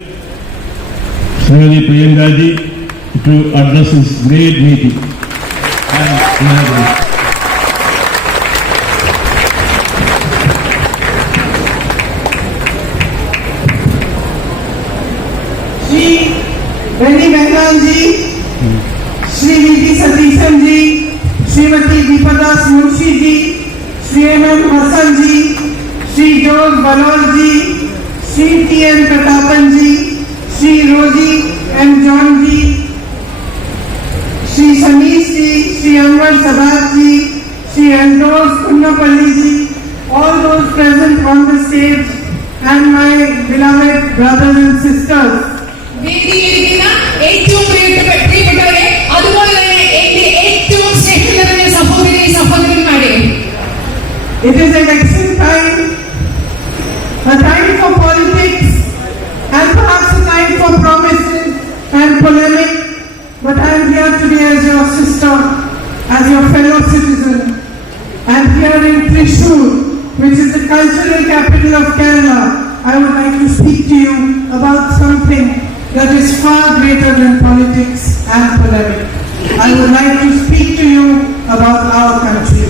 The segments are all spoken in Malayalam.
Srimati Priyanka ji to address this great meeting. Shri Benny Bengal ji, Shri V.D. Satishan ji, Srimati Deepadas Munshi ji, Shri M.M. Hassan ji, Shri George Balol ji, Shri T.N. Pratapan ji, Shri Roji M. John ji, Shri Shanish ji, Shri Anwar Sabat ji, Shri Andros Punnapalli ji, all those present on the stage, and my beloved brothers and sisters. ഏറ്റവും പ്രിയപ്പെട്ടവരെ, അതുപോലെ തന്നെ എന്റെ ഏറ്റവും സ്നേഹനിറഞ്ഞ സഹോദരി സഹോദരന്മാരെ, It is an excellent time, a time for politics and perhaps a time for promises and polemic, but I am here today as your sister, as your fellow citizen, and here in Thrissur, which is the cultural capital of Kerala, I would like to speak to you about something that is far greater than politics and polemic. I would like to speak to you about our country.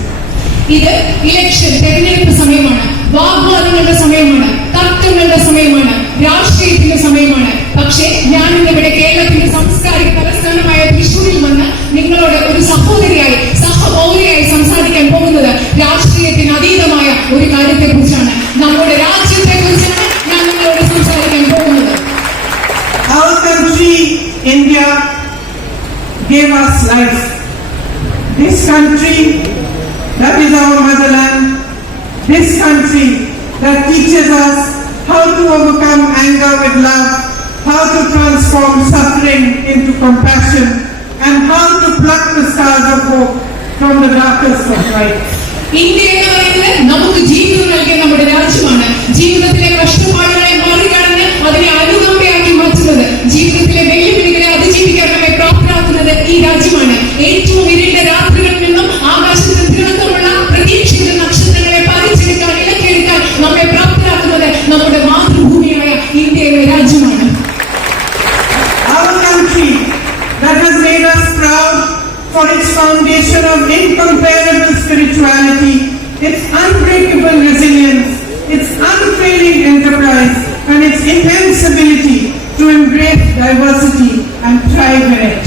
ഇത് ഇലക്ഷൻ തെരഞ്ഞെടുപ്പ് സമയമാണ്, വാഗ്വാദങ്ങളുടെ സമയമാണ്, തർക്കങ്ങളുടെ സമയമാണ്, രാഷ്ട്രീയത്തിന്റെ സമയമാണ്. പക്ഷേ ഞാൻ ഇന്നിവിടെ കേരളത്തിന്റെ സാംസ്കാരിക തലസ്ഥാനമായ തൃശ്ശൂരിൽ വന്ന് നിങ്ങളോട് ഒരു സഹോദരിയായി സഹപൗരിയായി സംസാരിക്കാൻ പോകുന്നത് രാഷ്ട്രീയത്തിന് അതീതമായ ഒരു കാര്യത്തെ കുറിച്ചാണ്, നമ്മുടെ രാജ്യത്തെ കുറിച്ചാണ് ഞാൻ നിങ്ങളോട് സംസാരിക്കാൻ പോകുന്നത്. Our country, India, gave us life. This country that is our motherland, this country that teaches us how to overcome anger with love, how to transform suffering into compassion, and how to pluck the stars of hope from the darkest of night. India എന്ന് പറയുന്നത് നമുക്ക് ജീവിതം നൽകിയ നമ്മുടെ രാജ്യമാണ്. ജീവിതത്തിലെ കഷ്ടപ്പാടുകളെ മറികടന്ന് അതിനെ അനുകമ്പയാക്കി മാറ്റുന്നത്, ജീവിതത്തിലെ വെല്ലുവിളികളെ അതിജീവിക്കാൻ നമ്മെ പ്രാപ്തരാക്കുന്നത് ഈ രാജ്യമാണ്. ഏറ്റവും ഇരുണ്ട രാത്രികളിൽ നിന്നും ആകാശത്തിന് തിളക്കമുള്ള പ്രതീക്ഷിത നക്ഷത്രങ്ങളെ പറിച്ചെടുക്കാൻ ഇലക്കെടുക്കാൻ നമ്മെ പ്രാപ്തരാക്കുന്നത് നമ്മുടെ മാതൃഭൂമിയായ ഇന്ത്യയിലെ രാജ്യമാണ്. Our country that has made us proud for its foundation of incomparable spirituality, its unbreakable resilience, its unfailing enterprise, and its immense ability to embrace diversity and thrive in it.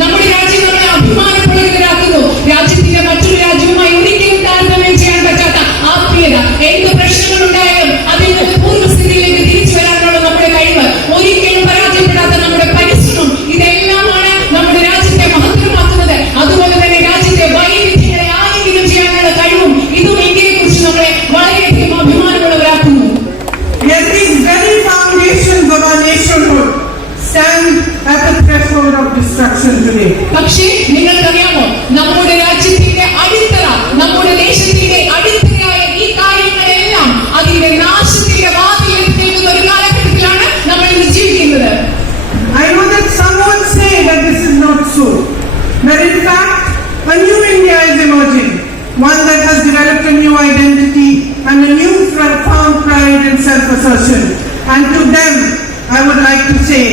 നമ്മുടെ രാജ്യം നമ്മളെ അഭിമാനപ്രകടരാക്കുന്നു. രാജ്യത്തിന്റെ മറ്റൊരു രാജ്യവുമായി ഒരിക്കലും താരതമ്യം ചെയ്യാൻ പറ്റാത്ത ആത്മീയത. എന്ത് പ്രശ്നങ്ങളുണ്ടായാലും അതിൽ നിന്ന് പൂർവ്വസ്ഥിതിയിലേക്ക് തിരിച്ചു വരാനുള്ള നമ്മുടെ കഴിവ്, ഒരിക്കലും പരാജയപ്പെടാത്ത നമ്മുടെ പരിശ്രമം, ഇതെല്ലാമാണ് നമ്മുടെ രാജ്യത്തെ മഹത്തരമാക്കുന്നത്. അതുപോലെ തന്നെ രാജ്യത്തെ വൈവിധ്യങ്ങളെ ആലിംഗനം ചെയ്യാനുള്ള കഴിവും ഇതും ഇന്ത്യയെ കുറിച്ച് നമ്മളെ വളരെയധികം അഭിമാനമുള്ളവരാക്കുന്നു. Yet these very foundations of our nationhood stand at the threshold of destruction today. പക്ഷേ നിങ്ങൾക്കറിയാമോ, നമ്മുടെ രാജ്യത്തിന്റെ അടിത്തറ, നമ്മുടെ ദേശത്തിന്റെ അടിത്തറയായ ഈ കാര്യങ്ങളെല്ലാം അതിന്റെ നാശത്തിന്റെ വാതിലിൽ നിൽക്കുന്ന ഒരു കാലഘട്ടത്തിലാണ് നമ്മൾ ഇന്ന് ജീവിക്കുന്നത്. I know that some would say that this is not so, that in fact a new India is emerging, one that has developed a new identity and a new found pride and self-assertion. And to them I would like to say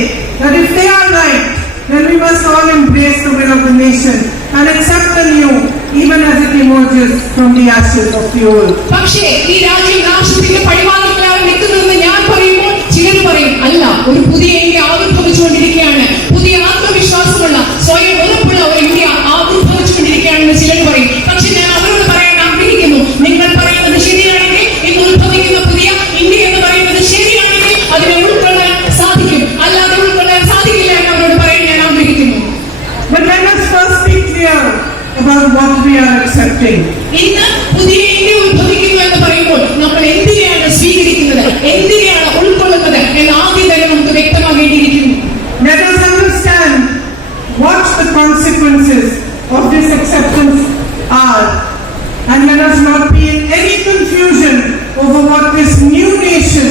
that if they are right, then we must all embrace the will of the nation and accept the new, even as it emerges from the ashes of the old. പക്ഷേ ഈ രാജ്യം നാശത്തിന്റെ പടിവാതിൽക്കലാണ് നിൽക്കുന്നതെന്ന് ഞാൻ പറയുമ്പോൾ ചിലർ പറയും, അല്ല, ഒരു പുതിയ ഇന്ത്യ ആവിർഭവിച്ചുകൊണ്ടിരിക്കുകയാണ്, പുതിയ ആത്മവിശ്വാസമുള്ള സ്വയം ഉറപ്പുള്ള ഒരു ഇന്ത്യ ആവിർഭവിച്ചുകൊണ്ടിരിക്കുകയാണെന്ന് ചിലർ പറയും. പക്ഷെ ഞാൻ അവരോട് പറയാൻ ആഗ്രഹിക്കുന്നു, നിങ്ങൾ പറയുന്നത് ശരിയാണെങ്കിൽ, ഇന്ന് ഉത്ഭവിക്കുന്ന പുതിയ ഇന്ത്യ എന്ന് പറയുന്നത് ശരിയാണെങ്കിൽ അതിനെ ഉൾക്കൊള്ളാൻ സാധിക്കും, അല്ലാതെ ഉൾക്കൊള്ളാൻ സാധിക്കില്ല എന്ന് അവരോട് പറയാൻ ഞാൻ ആഗ്രഹിക്കുന്നു. But let us first be clear about what we are accepting. ഇന്ന് പുതിയ ഇന്ത്യ ഉത്ഭവിക്കുന്നു എന്ന് പറയുമ്പോൾ നമ്മൾ എന്തിനെയാണ് സ്വീകരിക്കുന്നത്, എന്തിനെയാണ് ഉൾക്കൊള്ളുന്നത് എന്ന് ആദ്യം തന്നെ നമുക്ക് വ്യക്തമാകേണ്ടിയിരിക്കുന്നു. Let us understand what the consequences of this acceptance are, and let us not be in any confusion over what this new nation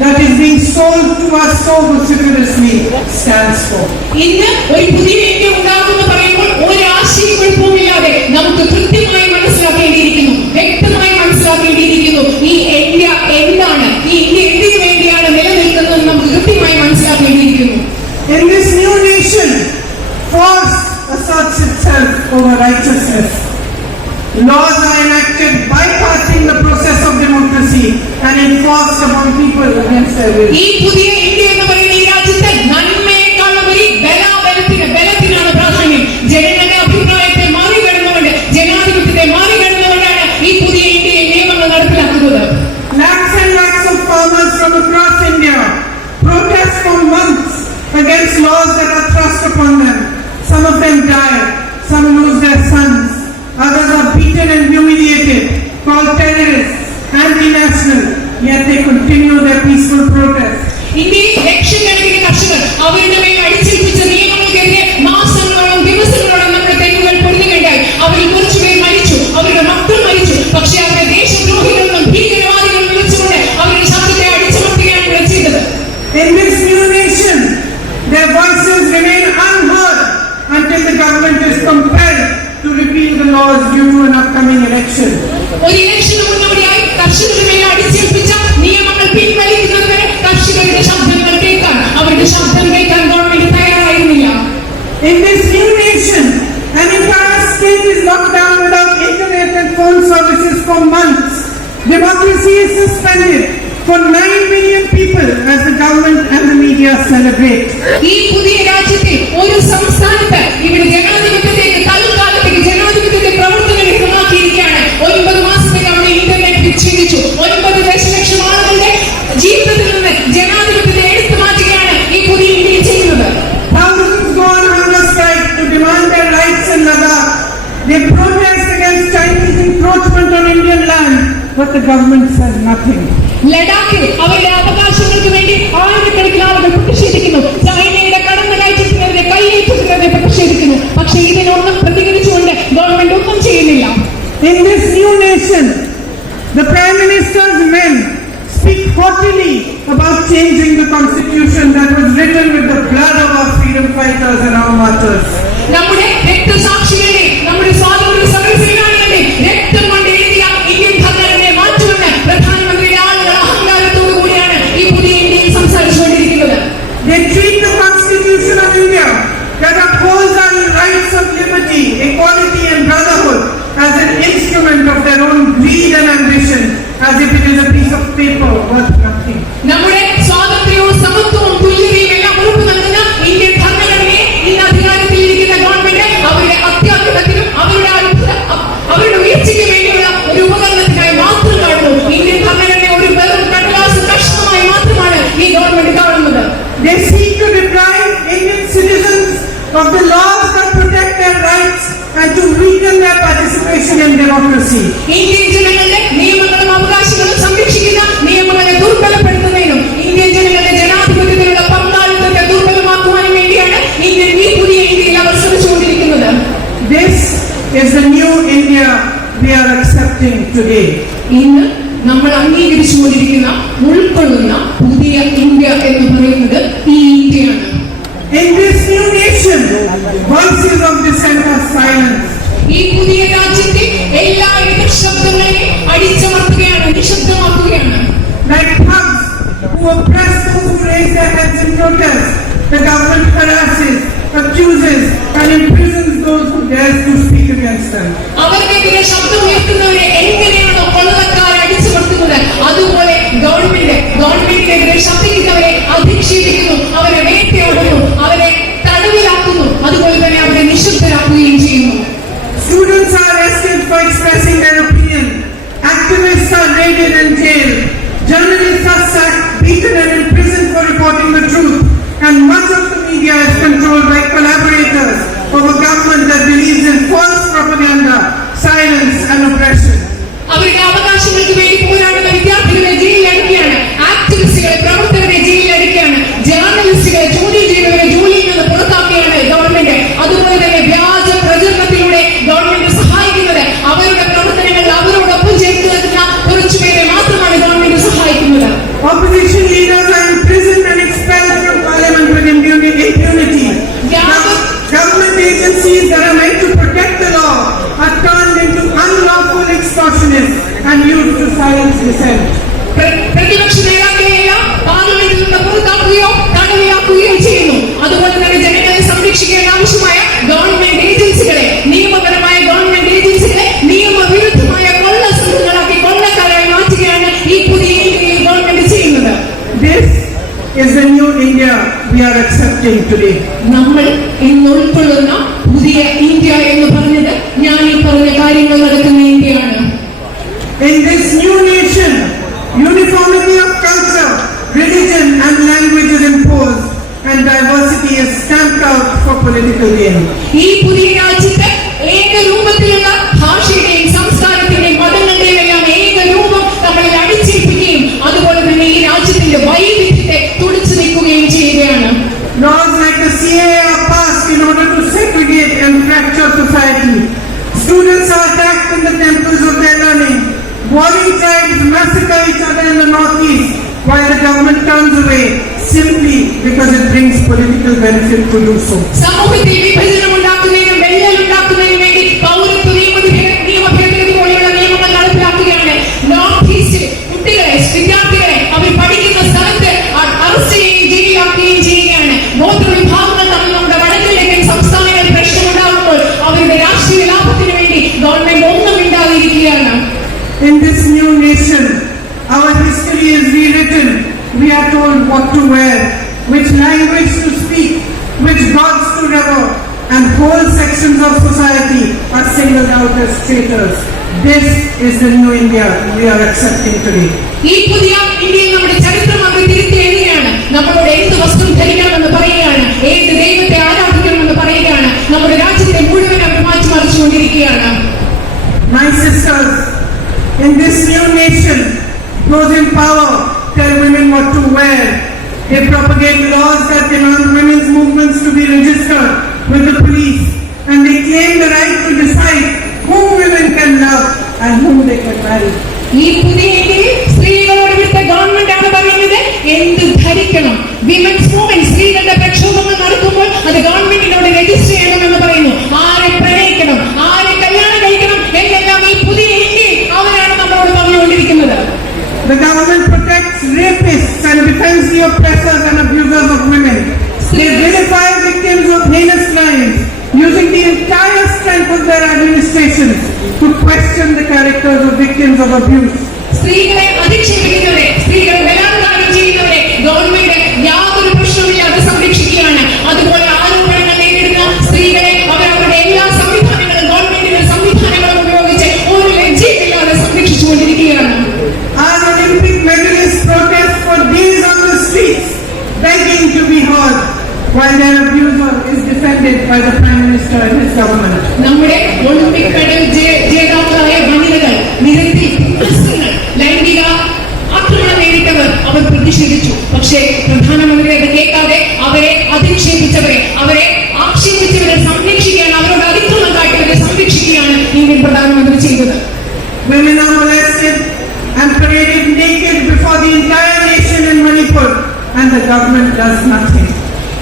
that is being sold to us so vociferously stands for. ഇന്ന് ഒരു പുതിയ ഇന്ത്യ ഉണ്ടാകുമെന്ന് പറയുമ്പോൾ ഒരു ആശയക്കുഴപ്പവുമില്ലാതെ നമുക്ക് കൃത്യമായി മനസ്സിലാക്കേണ്ടിയിരിക്കുന്നു, വ്യക്തമായി മനസ്സിലാക്കേണ്ടിയിരിക്കുന്നു ഈ ഇന്ത്യ എന്താണ്, ഈ ഇന്ത്യ എന്തിനു വേണ്ടിയാണ് നിലനിൽക്കുന്നതെന്ന് നമുക്ക് കൃത്യമായി മനസ്സിലാക്കി In this new nation, force asserts itself over righteousness. Laws are enacted bypassing the process of democracy and enforced upon people against their will. ഈ പുതിയ ഇന്ത്യ എന്ന് പറയുന്ന ഈ രാജ്യത്ത് നന്മയെക്കാളുപരി ബലത്തിനാണ് പ്രാധാന്യം. ജനങ്ങളുടെ അഭിപ്രായത്തെ മറികടന്നുകൊണ്ട്, ജനാധിപത്യത്തെ മറികടന്നുകൊണ്ടാണ് ഈ പുതിയ ഇന്ത്യയിൽ നിയമങ്ങൾ നടപ്പിലാക്കുന്നത്. Lakhs and lakhs of farmers from across India protest for months against laws that are thrust upon them. Some of them die, some lose their sons, others are beaten and humiliated, called terrorists, anti-national, yet they continue their peaceful protest. ഇന്ത്യയിൽ ലക്ഷക്കണക്കിന് കർഷകർ അവരുടെ മേൽ അടിച്ചേൽപ്പിച്ച നിയമങ്ങൾക്കെതിരെ മാസങ്ങളോളം ദിവസങ്ങളോളം നമ്മുടെ തെരുവുകൾ പൊടിഞ്ഞുകണ്ടായി. അവരിൽ കുറച്ചുപേർ മരിച്ചു, അവരുടെ മക്കൾ മരിച്ചു. പക്ഷേ അവരെ ദേശദ്രോഹികളെന്നും ഭീകരവാദികളും വിളിച്ചുകൊണ്ട് അവരുടെ ശബ്ദത്തെ അടിച്ചമർത്തുകയാണ് ഇവിടെ ചെയ്തത്. In this new nation, their voices remain unheard until the government is compelled to repeal the laws due to an upcoming election. ഒരു ഇലക്ഷന് മുന്നോടിയായി കർഷകരുടെ മേൽ അടിച്ചേൽപ്പിച്ച നിയമങ്ങൾ പിൻവലിക്കുന്നതുവരെ കർഷകരുടെ ശബ്ദങ്ങൾ കേൾക്കാൻ, അവരുടെ ശബ്ദം കേൾക്കാൻ ഗവൺമെന്റ് തയ്യാറായിരുന്നില്ല. In this new nation, an entire state is locked down without internet and phone services for months. Democracy is suspended for 9 million people as the government and the media celebrate. ഈ പുതിയ രാജ്യത്തെ ഒരു സംസ്ഥാനത്ത് ഇവിടെ ജനാധിപത്യത്തിന്റെ തൽക്കാലത്തേക്ക് ജനാധിപത്യത്തിന്റെ പ്രവർത്തനം വ്യക്തമാക്കിയിരിക്കുകയാണ്. 9 മാസത്തേക്ക് അവിടെ ഇന്റർനെറ്റ് വിച്ഛേദിച്ചു. 9 ദശലക്ഷം ആളുകളുടെ ജീവിതത്തിൽ നിന്ന് ജനാധിപത്യത്തെ എടുത്തു മാറ്റുകയാണ് ഈ പുതിയ ഇന്ത്യയിൽ ചെയ്യുന്നത്. Thousands go on hunger strike to demand their rights in Ladakh. They protest against Chinese encroachment on Indian land, but the government says nothing. ലഡാക്കിൽ അവരുടെ അവകാശങ്ങൾക്ക് വേണ്ടി ആയിരക്കണക്കിന് ആളുകൾ പ്രതിഷേധിക്കുന്നു. ചൈനയുടെ കടന്നുകയറ്റത്തിനെതിരെ കൈയേറ്റത്തിനെതിരെ പ്രതിഷേധിക്കുന്നു. പക്ഷേ ഇതിനൊന്നും പ്രതികരിച്ചുകൊണ്ട് ഗവൺമെന്റ് ഒന്നും ചെയ്യുന്നില്ല. In this new nation, the Prime Minister's men speak haughtily about changing the constitution that was written with the blood of our freedom fighters and our martyrs. നമ്മുടെ രക്തസാക്ഷികളുടെ, നമ്മുടെ സ്വാതന്ത്ര്യ സമര സേനാനികളുടെ രക്തം കൊണ്ട് എഴുതിയ ഇന്ത്യൻ ഭരണഘടനയെ മാറ്റുമെന്ന് പ്രധാനമന്ത്രിയുടെ ആളുകൾ അഹങ്കാരത്തോടു കൂടിയാണ് ഈ പുതിയ ഇന്ത്യയിൽ സംസാരിച്ചുകൊണ്ടിരിക്കുന്നത്. They treat the constitution of India that upholds our rights of liberty, equality and brotherhood as an instrument of their own greed and ambition, as if it is a piece of paper worth nothing. നമ്മുടെ സ്വാതന്ത്ര്യവും സമത്വവും തുല്യതയും എല്ലാം ഉറപ്പു നൽകുന്ന ഇന്ത്യൻ ഭരണഘടനയെ ഇന്ന് അധികാരത്തിൽ ഇരിക്കുന്ന ഗവൺമെന്റ് അവരുടെ അത്യാഗ്രഹത്തിനും അവരുടെ ഉയർച്ചയ്ക്ക് വേണ്ടിയുള്ള ഒരു ഉപകരണത്തിനായി മാത്രം കാണുന്നു. ഇന്ത്യൻ ഭരണഘടനയെ ഒരു വെറും കടലാസ് കഷ്ണമായി മാത്രമാണ് ഈ ഗവൺമെന്റ് കാണുന്നത്. They seek to deprive Indian citizens of the laws that protect their rights and to weaken their participation in democracy. Indian ജനങ്ങളുടെ നിയമങ്ങളും അവകാശങ്ങളും സംരക്ഷിക്കുന്ന നിയമങ്ങളെ ദുർബലപ്പെടുത്തുന്നതിനും ഇന്ത്യൻ ജനങ്ങളുടെ ജനാധിപത്യത്തിലുള്ള പങ്കാളിത്തത്തെ ദുർബലമാക്കുവാനും വേണ്ടിയാണ് ഈ പുതിയ ഇന്ത്യയിൽ അവർ ശ്രമിച്ചുകൊണ്ടിരിക്കുന്നത്. This is the new India we are accepting today. ഇന്ന് നമ്മൾ അംഗീകരിച്ചുകൊണ്ടിരിക്കുന്ന, ഉൾക്കൊള്ളുന്ന പുതിയ ഇന്ത്യ എന്ന് പറയുന്നത് ഈ ഇന്ത്യയാണ്. In this new nation, voices of dissent are silenced. ഈ പുതിയ രാജ്യത്തെ എല്ലാ ശബ്ദങ്ങളെയും അടിച്ചമർത്തുകയാണ്, നിശബ്ദമാക്കുകയാണ്. Like thugs who oppress those who raise their heads in protest, the government harasses, accuses and imprisons those who dare to speak against them. അവർക്കെതിരെ ശബ്ദം ഉയർത്തുന്നവരെ എങ്ങനെയാണോ കൊള്ളക്കാർ അടിച്ചമർത്തുന്നത്, അതുപോലെ ഗവൺമെന്റിനെതിരെ ശബ്ദിക്കുന്നവരെ അധിക്ഷേപിക്കുന്നു, അവരെ വേട്ടയാടുന്നു, അവരെ തടവിലാക്കുന്നു, അതുപോലെ തന്നെ അവരെ നിശബ്ദരാക്കുകയും ചെയ്യുന്നു. Students are arrested for expressing their opinion. Activists are raided and jailed. Journalists are sacked, beaten and imprisoned for reporting the truth. And much of the media is controlled by collaborators of a government that believes in false propaganda, silence and oppression. അവരുടെ അവകാശങ്ങൾക്ക് വേണ്ടി പോരാടുന്ന വിദ്യാർത്ഥികളെ ജയിലിലടക്കുകയാണ്, ആക്ടിവിസ്റ്റുകളെ, പ്രവർത്തകരെ ജയിലിലടക്കുകയാണ്, ജേർണലിസ്റ്റുകളെ ചോദ്യം ചെയ്തവരെ ജോലിയിൽ നിന്ന് പുറത്താക്കുകയാണ് ഗവൺമെന്റ്. അതുപോലെ തന്നെ വ്യാജ പ്രചരണത്തിലൂടെ ഗവൺമെന്റ് സഹായിക്കുന്നത് അവരുടെ പ്രവർത്തനങ്ങൾ അവരോടൊപ്പം ചേർത്ത് നിൽക്കുന്ന കുറച്ചുപേരെ മാത്രമാണ് ഗവൺമെന്റ് സഹായിക്കുന്നത്. Opposition leaders are imprisoned and expelled from parliament with impunity. Government agencies that are meant to protect the law are turned into unlawful extortionists and used to silence is the new India we are accepting today. നമ്മൾ ഇന്ന് ഉൾക്കൊള്ളുന്ന പുതിയ ഇന്ത്യ എന്ന് പറഞ്ഞത് ഞാൻ ഈ പറഞ്ഞ കാര്യങ്ങൾ നടക്കുന്ന ഇന്ത്യയാണ്. In this new nation, uniformity of culture, religion and language is imposed and diversity is stamped out for political gain. ഈ പുതിയ രാജ്യത്ത് ഏകരൂപത്തിലുള്ള ഭാഷയുടെയും സംസ്കാരത്തിന്റെയും മതങ്ങളുടെയും എല്ലാം ഏകരൂപം നമ്മളിൽ അടിച്ചേൽപ്പിക്കുകയും അതുപോലെ തന്നെ ഈ രാജ്യത്തിന്റെ വൈവിധ്യത്തെ തുടിച്ചു നിൽക്കുകയും ചെയ്യുകയാണ്. Laws like the CAA are passed in order to segregate and fracture society. Students are attacked in the temples of their learning. Warring tribes massacre each other in the northeast while the government turns away simply because it brings political benefit to do so. സമൂഹത്തിൽ വിഭജനം ഉണ്ടാക്കുന്നതിനും വെള്ളൽ ഉണ്ടാക്കുന്നതിനും വേണ്ടി പൗരത്വ നിയമഭേദഗതി പോലെയുള്ള നിയമങ്ങൾ നടപ്പിലാക്കുകയാണ്. നോർത്ത് ഈസ്റ്റിൽ കുട്ടികളെ വിദ്യാർത്ഥികളെ അവർ പഠിക്കുന്ന സ്ഥലത്ത് അറസ്റ്റ് ചെയ്യുകയും ജയിലിലാക്കുകയും ചെയ്യുകയാണ്. ഗോത്രവിഭാഗങ്ങൾ തമ്മിൽ നമ്മുടെ വടക്കിഴക്കൻ സംസ്ഥാനങ്ങളിൽ പ്രശ്നമുണ്ടാകുമ്പോൾ അവരുടെ രാഷ്ട്രീയ ലാഭത്തിന് വേണ്ടി ഗവൺമെന്റ് ഒന്നും ഇണ്ടാതിരിക്കുകയാണ്. In this new nation, our history is rewritten. We are told what to wear, which language to speak, which gods to revere, and whole sections of society are singled out as traitors. This is the new India we are accepting today. ഈ പുതിയ ഇന്ത്യയിൽ നമ്മുടെ ചരിത്രം അവർ തിരുത്തി എഴുതുകയാണ്. നമ്മളോട് എന്ത് വസ്ത്രം ധരിക്കണമെന്ന് പറയുകയാണ്, ഏത് ദൈവത്തെ ആരാധിക്കണമെന്ന് പറയുകയാണ്. നമ്മുടെ രാജ്യത്തെ മുഴുവൻ അവർ മാറ്റിമറിച്ചുകൊണ്ടിരിക്കുകയാണ്. My sisters, in this new nation, those in power tell women what to wear. They propagate laws that demand women's movements to be registered with the police, and they claim the right to decide whom women can love and whom they can marry. ഈ പുതിയ ഇന്ത്യയിൽ സ്ത്രീകളോട് ഇവിടുത്തെ ഗവൺമെന്റ് ആണ് പറയുന്നത് എന്ത് ധരിക്കണം. വിമൻസ് മൂവ്മെന്റ് സ്ത്രീകളുടെ പ്രക്ഷോഭങ്ങൾ നടത്തുമ്പോൾ അത് ഗവൺമെന്റിനോട് രജിസ്റ്റർ ചെയ്യണമെന്ന് പറയുന്നു. ആരെ പ്രണയിക്കണം, ആരെ കല്യാണം കഴിക്കണം എന്നെല്ലാം ഈ പുതിയ ഇന്ത്യയിൽ അവരാണ് നമ്മളോട് പറഞ്ഞുകൊണ്ടിരിക്കുന്നത്. The government protects rapists and defends the oppressors and abusers of women. They vilify victims of heinous crimes, using the entire strength of their administrations to question the characters of victims of abuse. സ്ത്രീകളെ അധിക്ഷേപിക്കുന്നവരെ, സ്ത്രീകളെ ബലാത്കാരം ചെയ്യുന്നവരെ ഗവൺമെന്റ് യാതൊരു പ്രശ്നവുമില്ലാതെ സംരക്ഷിക്കുകയാണ്. അതുപോലെ ആരോപണങ്ങൾ നേരിടുന്ന സ്ത്രീകളെ അവർ അവരുടെ എല്ലാ സംവിധാനങ്ങളും ഗവൺമെന്റിന്റെ സംവിധാനങ്ങളും ഉപയോഗിച്ച് ഒരു ലജ്ജയില്ലാതെ സംരക്ഷിച്ചുകൊണ്ടിരിക്കുകയാണ്. Our Olympic medalists protest for days on the streets, begging to be heard, while their abuser is defended by the Prime Minister and his government. നമ്മുടെ ഒളിമ്പിക് മെഡൽ ജേതാക്കളായ വനിതകൾ നിരത്തി പ്രശ്നങ്ങൾ ലൈംഗിക ആക്രമണം നേരിട്ടവർ അവർ പ്രതിഷേധിച്ചു. പക്ഷേ പ്രധാനമന്ത്രി അത് കേൾക്കാതെ അവരെ അധിക്ഷേപിച്ചവരെ, അവരെ ആക്ഷേപിച്ചവരെ സംരക്ഷിക്കുകയാണ്, അവരോട് അതിക്രമം കാട്ടിയവരെ സംരക്ഷിക്കുകയാണ് ഇന്ത്യൻ പ്രധാനമന്ത്രി ചെയ്തത്. Women are molested and paraded naked before the entire nation in Manipur, and the government does nothing.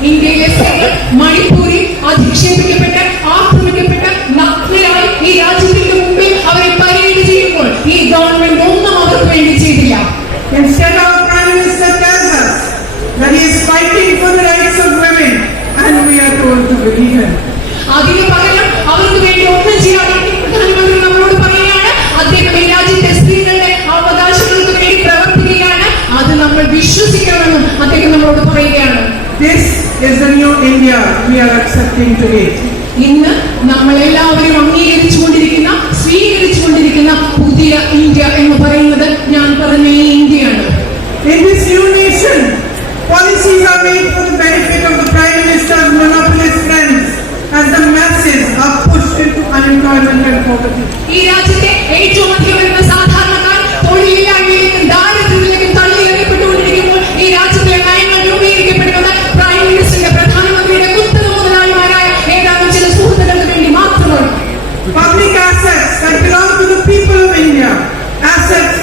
ഇന്ത്യയിലെ സ്ത്രീകൾ മണിപ്പൂരിൽ അധിക്ഷേപിക്കപ്പെട്ട് ആക്രമിക്കപ്പെട്ട് നഗ്നരായി ഈ രാജ്യത്തിന്റെ മുമ്പിൽ അവരെ പരേഡ് ചെയ്യുമ്പോൾ ഈ ഗവൺമെന്റ് ഒന്നും അവർക്ക് വേണ്ടി ചെയ്തില്ല. Instead, our Prime Minister tells us that he is fighting for the rights of women, and we are told to believe him. അതിന് പകരം അവർക്ക് വേണ്ടി ഒന്നും ചെയ്യാതെ പ്രധാനമന്ത്രി നമ്മളോട് പറയുകയാണ് അദ്ദേഹം ഈ രാജ്യത്തെ സ്ത്രീകളുടെ അവകാശങ്ങൾക്ക് വേണ്ടി പ്രവർത്തിക്കുകയാണ്, അത് നമ്മൾ വിശ്വസിക്കണമെന്നും അദ്ദേഹം നമ്മളോട് പറയുകയാണ്. This is the new India we are accepting today. ഇന്ന് നമ്മളെല്ലാവരും അംഗീകരിച്ചുകൊണ്ടിരിക്കുന്ന സ്വീകരിച്ചുകൊണ്ടിരിക്കുന്ന പുതിയ ഇന്ത്യ എന്ന് പറയുന്നത് ഞാൻ പറഞ്ഞ ഈ ഇന്ത്യയാണ്. In this new nation, policies are made for the benefit of the Prime Minister's monopolist friends as the masses are pushed into unemployment and poverty. ഈ രാജ്യത്തെ ഏറ്റവും അധികം വരുന്ന സാധാരണക്കാർ തൊഴിലില്ലായ്മയിലേക്കും ദാരിദ്ര്യത്തിലേക്കും തള്ളിയെറിയപ്പെട്ടുകൊണ്ടിരിക്കുമ്പോൾ ഈ രാജ്യത്തിലെ നയങ്ങൾ രൂപീകരിക്കപ്പെടുന്നത് പ്രൈം മിനിസ്റ്ററിന്റെ പ്രധാനമന്ത്രിയുടെ കുത്തക മുതലാളിമാരായ ഏതാനും ചില സുഹൃത്തുക്കൾക്ക് വേണ്ടി മാത്രമാണ്. Public assets that belong to the people of India, assets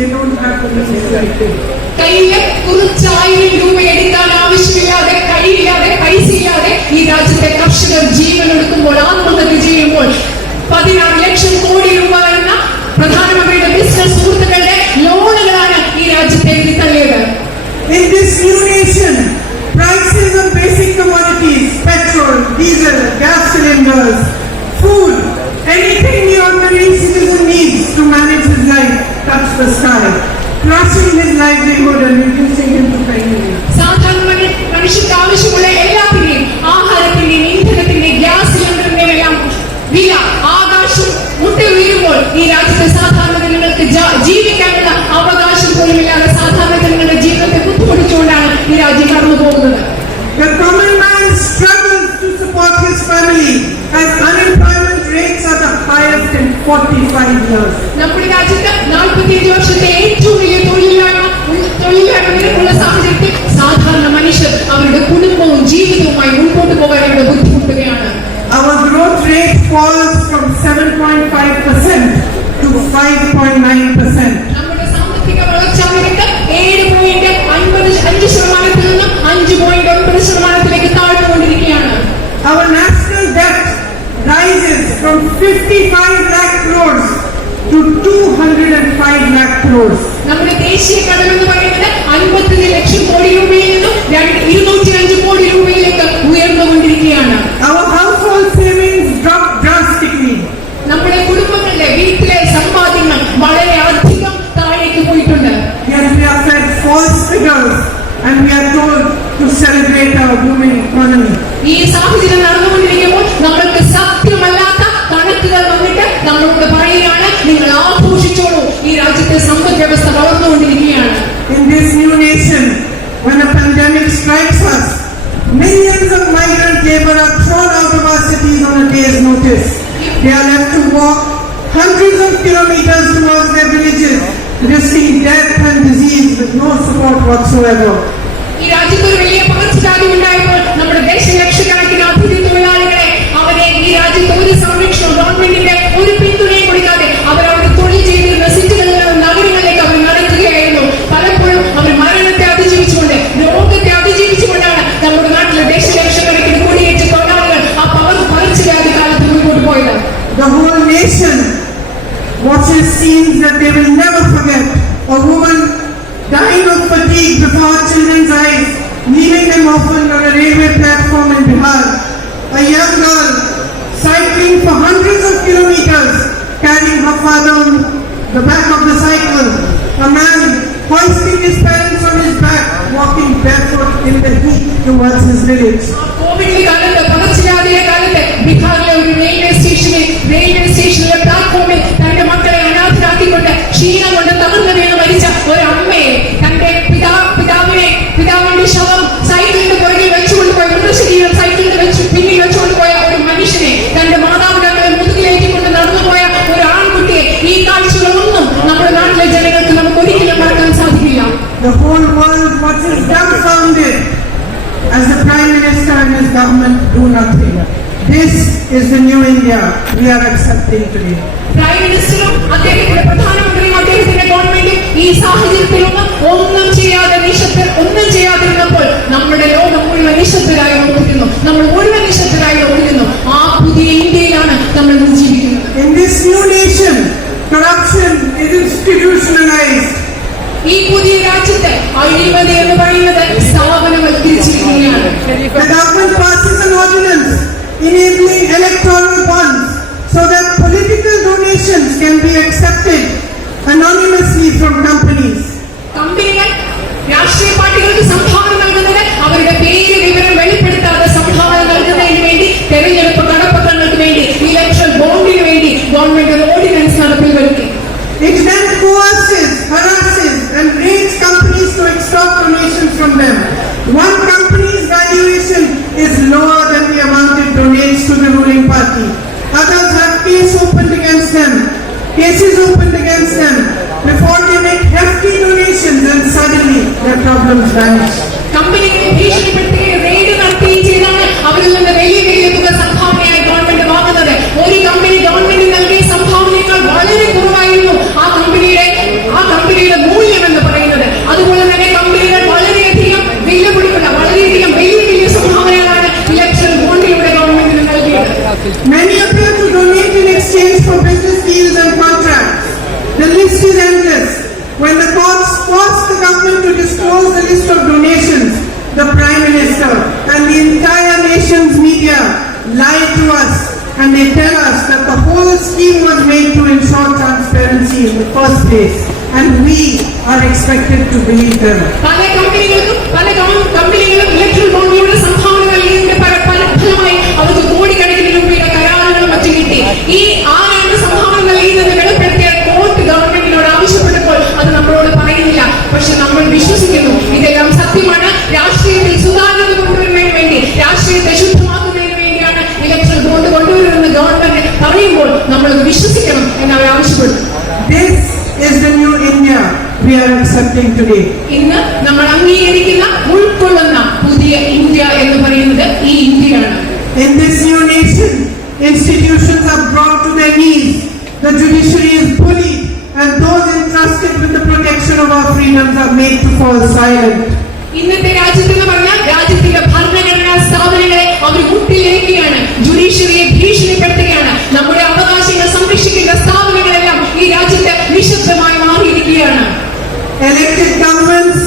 they don't have the necessary. കയ്യില് കുറച്ച് 1000 രൂപ എടുക്കാൻ ആവശ്യമില്ലാതെ, കയ്യില്ലാതെ, പൈസയില്ലാതെ ഈ രാജ്യത്തെ കർഷകർ ജീവൻ എടുക്കുമ്പോൾ, ആത്മഹത്യ ചെയ്യുമ്പോൾ 16 ലക്ഷം കോടി രൂപ വരുന്ന പ്രധാനമന്ത്രിയുടെ ബിസിനസ് സുഹൃത്തുക്കളുടെ ലോണുകളാണ് ഈ രാജ്യത്തെ തള്ളിയത്. In this new nation, prices of basic commodities, petrol, diesel, gas cylinders, food, anything the ordinary citizen needs to manage his life touch the sky, crushing his livelihood and reducing him to penury. സാധാരണ മനുഷ്യർക്ക് ആവശ്യമുള്ള എല്ലാത്തിന്റെയും, ആഹാരത്തിന്റെയും, ഇന്ധനത്തിന്റെയും, ഗ്യാസ് സിലിണ്ടറിന്റെയും എല്ലാം വില ആകാശം മുട്ടി വീഴുമ്പോൾ ഈ രാജ്യത്തെ സാധാരണ ജനങ്ങൾക്ക് ജീവിക്കാനുള്ള അവകാശം പോലുമില്ലാതെ സാധാരണ ജനങ്ങളുടെ ജീവിതത്തെ ബുദ്ധിമുട്ടിച്ചുകൊണ്ടാണ് ഈ രാജ്യം കടന്നു പോകുന്നത്. The common man struggles to support his family as unemployment rates are the highest in 45 years. നമ്മുടെ രാജ്യത്ത് 45 വർഷത്തെ ഏറ്റവും വലിയ തൊഴിലില്ലായ്മ നിരക്കുള്ള സാഹചര്യത്തിൽ സാധാരണ മനുഷ്യർ അവരുടെ കുടുംബവും ജീവിതവുമായി മുൻപോട്ട് പോകാൻ ഇവിടെ ബുദ്ധിമുട്ടുകയാണ്. Our growth rate falls from 7.5% to 5.9%. നമ്മുടെ സാമ്പത്തിക വളർച്ചാ നിരക്ക് 7.5% നിന്നും 5.9% താഴ്ന്നുകൊണ്ടിരിക്കുകയാണ്. Our national debt rises from 55 lakh crores to 205 lakh crores. നമ്മുടെ ദേശീയ കടം എന്ന് പറയുന്നത് 55 ലക്ഷം കോടി രൂപയിൽ നിന്നും 205 കോടി രൂപയിലേക്ക് ഉയർന്നുകൊണ്ടിരിക്കുകയാണ്. Our household savings drop drastically. നമ്മുടെ കുടുംബങ്ങളുടെ വീട്ടിലെ സമ്പാദ്യങ്ങൾ വളരെ അധികം താഴേക്ക് പോയിട്ടുണ്ട്. Yet we are fed false figures and we are told to celebrate our booming economy. ഈ സാഹചര്യം നടന്നുകൊണ്ടിരിക്കുമ്പോൾ നമ്മൾക്ക് സത്യമല്ലാത്ത കണക്കുകൾ വന്നിട്ട് നമ്മളോട് പറയുകയാണ്, നിങ്ങൾ ആഘോഷിച്ചോളൂ, ഈ രാജ്യത്തെ സമ്പദ് വ്യവസ്ഥ വളർന്നുകൊണ്ടിരിക്കുകയാണ്. In this new nation, when a pandemic strikes us, millions of migrant labor are thrown out of our cities on a day's notice. They are left to walk hundreds of kilometers towards their villages, risking death and disease with no support whatsoever. ഈ രാജ്യത്ത് ഒരു വലിയ പകർച്ചവ്യാധി ഉണ്ടായപ്പോൾ നമ്മുടെ ദശലക്ഷക്കണക്കിന് അതിഥി തൊഴിലാളികളെ അവരെ ഈ രാജ്യത്ത് ഒരു സംരക്ഷണം, ഗവൺമെന്റിന്റെ ഒരു പിന്തുണയും കൊടുക്കാതെ അവരവരുടെ തൊഴിൽ ചെയ്തിരുന്ന സിറ്റികളിൽ നഗരങ്ങളിലേക്ക് അവർ നടക്കുകയായിരുന്നു. പലപ്പോഴും അവർ മരണത്തെ അതിജീവിച്ചുകൊണ്ട്, രോഗത്തെ അതിജീവിച്ചുകൊണ്ടാണ് നമ്മുടെ നാട്ടിലെ ദശലക്ഷക്കണക്കിന് കുടിയേറ്റ തൊഴിലാളികൾ ആ പകർച്ചവ്യാധി കാലത്ത് മുൻപോട്ട് പോയത്. The whole nation watches scenes that they will never forget. A woman dying of fatigue before children's eyes, leaving them often on a railway platform in Bihar. A young girl cycling for hundreds of kilometers, carrying her father on the back of the cycle. A man hoisting his parents on his back, walking barefoot in the heat towards his village. കോവിഡിന്റെ കാലത്ത്, പകർച്ചവ്യാധിയുടെ കാലത്ത് ബീഹാറിലെ ഒരു റെയിൽവേ സ്റ്റേഷനിലെ പ്ലാറ്റ്ഫോമിൽ തന്റെ മക്കളെ അനാഥരാക്കിക്കൊണ്ട് ക്ഷീണം കൊണ്ട് തകർന്നു വീണ് മരിച്ച ഒരു അമ്മയെ, തന്റെ പിതാവിന്റെ ശവം സൈക്കിളിന്റെ പുറകിൽ വെച്ചുകൊണ്ടുപോയ, മൃതശരീരം സൈക്കിളിൽ പിന്നിൽ വെച്ചുകൊണ്ടുപോയ ഒരു മനുഷ്യനെ, തന്റെ മാതാപിതാക്കളെ മുതുകിലേറ്റിക്കൊണ്ട് നടന്നുപോയ ഒരു ആൺകുട്ടിയെ, ഈ കാഴ്ചകളൊന്നും നമ്മുടെ നാട്ടിലെ ജനങ്ങൾക്ക് നമുക്ക് ഒരിക്കലും മറക്കാൻ സാധിക്കില്ല. The whole world watches dumbfounded as the Prime Minister and his government do nothing. This is the new India we are accepting today. Prime മിനിസ്റ്ററും അദ്ദേഹത്തിന്റെ പ്രധാനമന്ത്രിയും അദ്ദേഹത്തിന്റെ ഗവൺമെന്റും ഈ സാഹചര്യത്തിലൊന്നും ഒന്നും ചെയ്യാതിരുന്നപ്പോൾ നമ്മുടെ ലോകം മുഴുവൻ നിശബ്ദരായി ഓർമ്മിക്കുന്നു, നമ്മൾ മുഴുവൻ നിശബ്ദരായി ഓർമ്മിക്കുന്നു. ആ പുതിയ ഇന്ത്യയിലാണ് നമ്മൾ ജീവിക്കുന്നത്. In this new nation, corruption is institutionalized. ഈ പുതിയ രാജ്യത്ത് അഴിമതി എന്ന് പറയുന്നത് സ്ഥാപനവൽക്കരിച്ചിരിക്കുകയാണ്. The government passes an ordinance enabling electoral bonds so that political donations can be accepted anonymously from companies. കമ്പനികൾ രാഷ്ട്രീയ പാർട്ടികൾക്ക് സംഭാവന നൽകുന്നത് അവരുടെ പേര് വിവരം വെളിപ്പെടുത്താതെ സംഭാവന നൽകുന്നതിന് വേണ്ടി, തെരഞ്ഞെടുപ്പ് കടപ്പത്രങ്ങൾക്ക് വേണ്ടി, ഇലക്ഷൻ ബോണ്ടിന് വേണ്ടി ഗവൺമെന്റ് ഒരു ഓർഡിനൻസ് നടപ്പിൽ വരുത്തി. It then coerces, harasses and rates companies to extort donations from them. One company's valuation is lower than the amount it donates to the ruling party. Others have cases opened against them before they make hefty donations, and suddenly their problems vanish. കമ്പനികളെ ഭീഷണിപ്പെടുത്തുകയും റെയ്ഡ് നടത്തുകയും ചെയ്താണ് അവരിൽ നിന്ന് വലിയ തുക സംഭാവനയായി ഗവൺമെന്റ് വാങ്ങുന്നത്. ഒരു കമ്പനി ഗവൺമെന്റ് നൽകിയ സംഭാവനയേക്കാൾ വളരെ കുറവായിരുന്നു ആ കമ്പനിയുടെ When the courts forced the government to disclose the list of donations, the Prime Minister and the entire nation's media lied to us, and they tell us that the whole scheme was made to ensure transparency in the first place, and we are expected to believe them. പല കമ്പനികളും ഇലക്ട്രൽ ബോണ്ടിലൂടെ സംഭാവന നൽകിയതിന്റെ ഫലമായി അവർക്ക് കോടിക്കണക്കിന് രൂപയുടെ കരാറുകളും മറ്റും കിട്ടി. ഈ ആരാണ് സംഭാവന നൽകിയതെന്ന് വെളിപ്പെടുത്തിയ കോർട്ട് ഗവൺമെന്റിനോട് ആവശ്യപ്പെട്ടപ്പോൾ അത് നമ്മളോട് പറയുന്നില്ല. പക്ഷെ നമ്മൾ വിശ്വസിക്കുന്നു ഇതെല്ലാം സത്യമാണ്. രാഷ്ട്രീയത്തിൽ സുതാര്യത കൊണ്ടുവരുന്നതിന് വേണ്ടി, രാഷ്ട്രീയത്തെ ശുദ്ധമാക്കുന്നതിന് വേണ്ടിയാണ് ഇലക്ട്രൽ ബോണ്ട് കൊണ്ടുവരുമെന്ന് ഗവൺമെന്റ് പറയുമ്പോൾ നമ്മൾ വിശ്വസിക്കണം എന്ന് അവർ ആവശ്യപ്പെടുന്നു. This is the new India we are accepting today. ഇന്ന് നമ്മൾ അംഗീകരിക്കുന്ന, ഉൾക്കൊള്ളുന്ന പുതിയ ഇന്ത്യ എന്ന് പറയുന്നത് ഈ ഇന്ത്യയാണ്. In this new nation, institutions are brought to their knees, the judiciary is bullied, and those entrusted with the protection of our freedoms are made to fall silent. ഇന്നത്തെ രാജ്യത്തെന്ന് പറഞ്ഞാൽ രാജ്യത്തിന്റെ ഭരണഘടനാ സ്ഥാപനങ്ങളെ അവർ മുട്ടിലേക്കുകയാണ്, ജുഡീഷ്യറിയെ ഭീഷണിപ്പെടുത്തുകയാണ്. നമ്മുടെ അവകാശങ്ങൾ സംരക്ഷിക്കുന്ന സ്ഥാപനങ്ങളെല്ലാം ഈ രാജ്യത്ത് നിശബ്ദമായി മാറിയിരിക്കുകയാണ്. Elected governments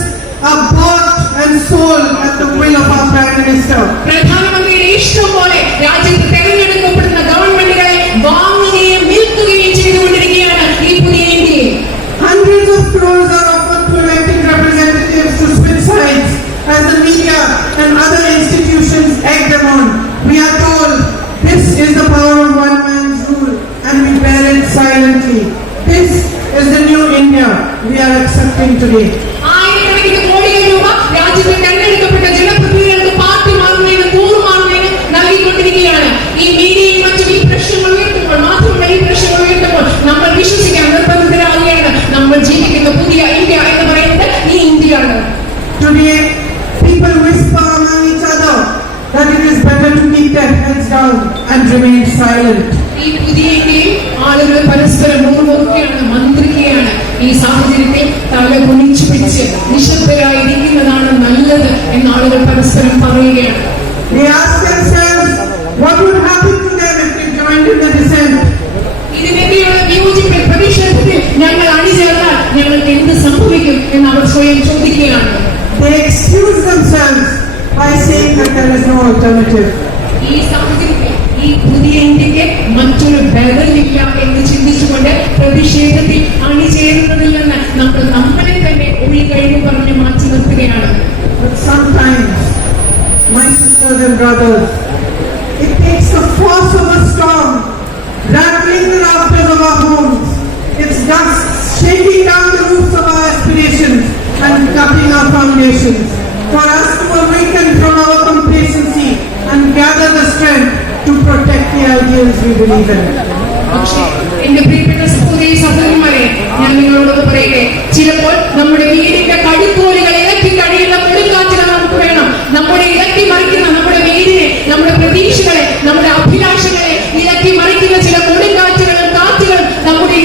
are bought and sold at the will of our Prime Minister. പ്രധാനമന്ത്രിയുടെ ഇഷ്ടം പോലെ രാജ്യത്ത് തെരഞ്ഞെടുക്കപ്പെടുന്ന ഗവൺമെന്റുകളെ വാങ്ങുകയും വിൽക്കുകയും ചെയ്തുകൊണ്ടിരിക്കുകയാണ് ഈ പുതിയ ഇന്ത്യയിൽ. Hundreds of crores are offered to elected representatives to switch sides as the media and other institutions egg them on. We are told this is the power of one man's rule, and we bear it silently. This is the new India we are accepting today. ആയിരക്കണക്കിന് കോടികൾ രൂപ രാജ്യത്തെ തെരഞ്ഞെടുക്കപ്പെട്ട ജനപ്രതിനിധികൾക്ക് പാർട്ടി മാറുന്നതിന്, കൂറുമാറുന്നതിന് നൽകിക്കൊണ്ടിരിക്കുകയാണ്. ഈ മീഡിയയും മറ്റും ഈ പ്രശ്നങ്ങൾ ഉയർത്തുമ്പോൾ, മാത്രമല്ല ഈ പ്രശ്നങ്ങൾ ഉയർത്തുമ്പോൾ നമ്മൾ വിശ്വസിക്കാൻ നിർബന്ധിതരാകുകയാണ്. നമ്മൾ ജീവിക്കുന്ന പുതിയ ഇന്ത്യ എന്ന് പറയുന്നത് ഈ ഇന്ത്യയാണ്. Today, people whisper among each other that it is better to keep their heads down and remain silent. ഈ പുതിയ ഇന്ത്യയിൽ ആളുകൾ പരസ്പരം മുഖമുഖയാണ്, മന്ത്രിക്കുകയാണ്. ഈ സാഹചര്യത്തിൽ തല കുനിച്ചു പിടിച്ച് നിശബ്ദരായിരിക്കുന്നതാണ് നല്ലത് എന്ന് ആളുകൾ പരസ്പരം പറയുകയാണ്. They ask themselves what would happen to them if they joined in the dissent. ഇതിനെതിരെയുള്ള വിയോജിപ്പിൽ, പ്രതിഷേധത്തിൽ ഞങ്ങൾ അണിചേർന്നാൽ ഞങ്ങൾക്ക് എന്ത് സംഭവിക്കും എന്ന് അവർ സ്വയം ചോദിക്കുകയാണ്. They excuse themselves by saying that there is no alternative. ഈ സാഹചര്യത്തിൽ ഈ പുതിയ ഇന്ത്യക്ക് മറ്റൊരു ബദലില്ല എന്ന് ചിന്തിച്ചുകൊണ്ട് പ്രതിഷേധത്തിൽ അണിചേരുന്നതിൽ നിന്ന് നമ്മൾ നമ്മളെ തന്നെ ഒഴികഴിവ് പറഞ്ഞ് മാറ്റി നിർത്തുകയാണ്. But sometimes, my sisters and brothers, it takes the force of a storm, rattling the rafters of our homes, its dust shaking down the roofs of our aspirations and cutting our foundations, for us to awaken from our complacency and gather the strength to protect the ideals we believe in. പക്ഷേ എന്റെ പ്രിയപ്പെട്ട സഹോദരി സഹോദരന്മാരെ, ഞാൻ നിങ്ങളോട് പറയട്ടെ, ചിലപ്പോൾ നമ്മുടെ വീടിന്റെ കടുക്കോലുകൾ ഇളക്കി കഴിയുന്ന കൊടുങ്കാറ്റുകൾ നമുക്ക് വേണം. നമ്മുടെ ഇളക്കി മറിക്കുന്ന നമ്മുടെ വീടിനെ, നമ്മുടെ പ്രതീക്ഷകളെ, നമ്മുടെ അഭിലാഷങ്ങളെ ഇളക്കി മറിക്കുന്ന ചില കൊടുങ്കാറ്റുകളും കാറ്റുകളും നമ്മുടെ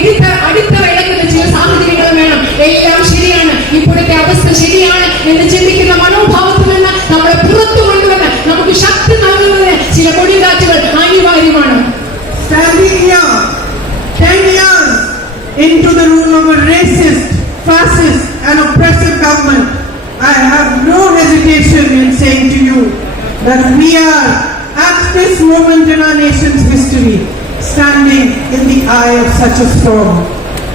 അടിത്തറ ഇളക്കുന്ന ചില സാഹചര്യങ്ങളും വേണം. എല്ലാം ശരിയാണ്, ഇപ്പോഴത്തെ അവസ്ഥ ശരിയാണ് എന്ന് ചിന്തിക്കുന്ന മനോഭാവത്തിൽ നിന്ന് നമ്മളെ പുറത്തു കൊണ്ടുവന്ന് നമുക്ക് ശക്തി നൽകുന്നതിന് ചില കൊടുങ്കാറ്റുകൾ അനിവാര്യമാണ്. Standing here 10 years into the rule of a racist, fascist and oppressive government, I have no hesitation in saying to you that we are at this moment in our nation's history standing in the eye of such a storm.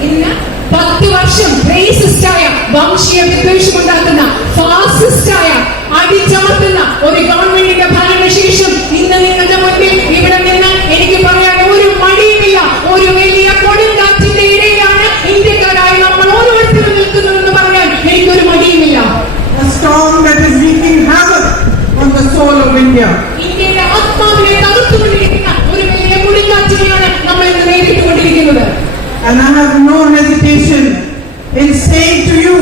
ഇന്ന് 10 വർഷം റേസിസ്റ്റായ, വംശീയ വിദ്വേഷമുണ്ടാക്കുന്ന, ഫാസിസ്റ്റായ, അടിച്ചമർത്തുന്ന ഒരു ഗവൺമെന്റിന്റെ ഭരണശേഷം ഇന്ന് നിങ്ങളുടെ മുൻപിൽ ഇവിടെ നിന്ന് എനിക്ക് പറയാൻ ഒരു മടിയുമില്ല. ഒരു വലിയ കൊടുങ്കാറ്റിന്റെ ഇടയിലാണ് ഇന്ത്യക്കാരായി നമ്മൾ ഓരോരുത്തരും നിൽക്കുന്നതെന്ന് പറയാൻ എനിക്കൊരു മടിയുമില്ല. A storm that is wreaking havoc on the soul of India. ഇന്ത്യയുടെ ആത്മാവിനെ തകർത്തുകൊണ്ടിരിക്കുന്ന ഒരു വലിയ കൊടുങ്കാറ്റിനെയാണ് നമ്മൾ ഇന്ന് നേരിട്ടുകൊണ്ടിരിക്കുന്നത്. And I have no hesitation in saying to you